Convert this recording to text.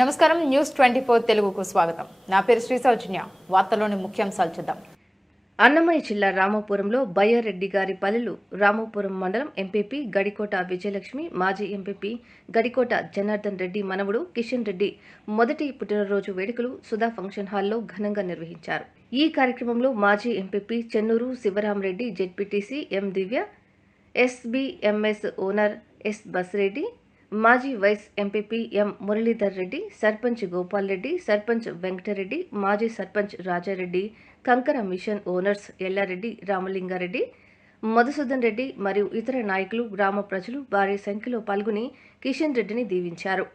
నమస్కారం న్యూస్ 24 తెలుగుకు స్వాగతం. నా పేరు శ్రీ సౌజన్య. వార్తలోని ముఖ్యాంశాలు చూద్దాం. అన్నమయ్య జిల్లా రామాపురంలో బయ్యారెడ్డి గారి పల్లెలు రామాపురం మండలం ఎంపీపీ గడికోట విజయలక్ష్మి, మాజీ ఎంపీపీ గడికోట జనార్దన్ రెడ్డి మనవడు కిషన్ రెడ్డి మొదటి పుట్టినరోజు వేడుకలు సుధా ఫంక్షన్ హాల్లో ఘనంగా నిర్వహించారు. ఈ కార్యక్రమంలో మాజీ ఎంపీపీ చెన్నూరు శివరామరెడ్డి, జెడ్పీటీసీ ఎం దివ్య, ఎస్బీఎంఎస్ ఓనర్ ఎస్ బసిరెడ్డి, మాజీ వైస్ ఎంపీపీ ఎం మురళీధర్ రెడ్డి, సర్పంచ్ గోపాల్ రెడ్డి, సర్పంచ్ వెంకటరెడ్డి, మాజీ సర్పంచ్ రాజారెడ్డి, కంకర మిషన్ ఓనర్స్ ఎల్లారెడ్డి, రామలింగారెడ్డి, మధుసూదన్ రెడ్డి మరియు ఇతర నాయకులు, గ్రామ ప్రజలు భారీ సంఖ్యలో పాల్గొని కిషన్ రెడ్డిని దీవించారు.